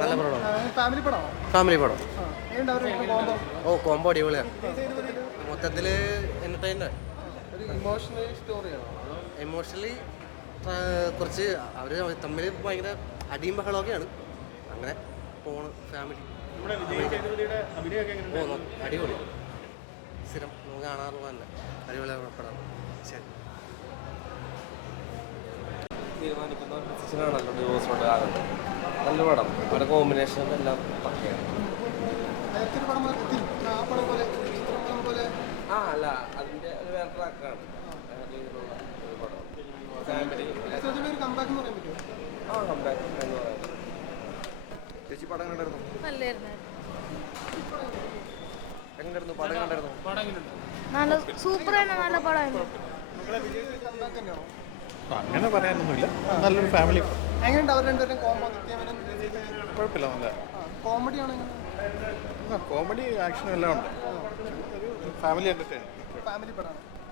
നല്ല പടമാണ്. Family പടമാണോ? Family പടം. കോംബോ കോംബോ അടിപൊളിയാണ്. മൊത്തത്തിൽ എന്റർടൈൻഡ്. ഇമോഷണലി കുറച്ച് അവർ തമ്മിൽ ഭയങ്കര അടിയും ബഹളമൊക്കെയാണ്. അങ്ങനെ പോണ് ഫാമിലി. അടിപൊളി. സ്ഥിരം നമുക്ക് കാണാറുള്ള തന്നെ അടിപൊളി പടമാണ്. ശരി. തീരുമാനിക്കുന്ന ഡിസിഷനാണല്ലോ ഡിവോഴ്സിനോട് ആകുന്നത്. നല്ല പടം. അവരുടെ കോമ്പിനേഷൻ എല്ലാം പക്കയാണ്. അല്ല, അതിൻ്റെ ഒരു വേറെ ട്രാക്കാണ്. ഫാമിലി കംബാക്ക് എന്ന് പറയാം. ചേച്ചി പടം കണ്ടായിരുന്നു? എങ്ങനെയായിരുന്നു പടം? കണ്ടായിരുന്നു? നല്ല സൂപ്പറാണ്, നല്ല പടമായിരുന്നു. അങ്ങനെ പറയാനൊന്നുമില്ല. നല്ലൊരു ഫാമിലി. എങ്ങനെയുണ്ട് അവർ രണ്ടുപേരും കോംബോ? കുഴപ്പമില്ല, നല്ല കോമഡിയാണോ? കോമഡി ആക്ഷനും എല്ലാം ഉണ്ട്. ഒരു ഫാമിലി എൻ്റർടൈൻ. ഫാമിലി പടമാണ്.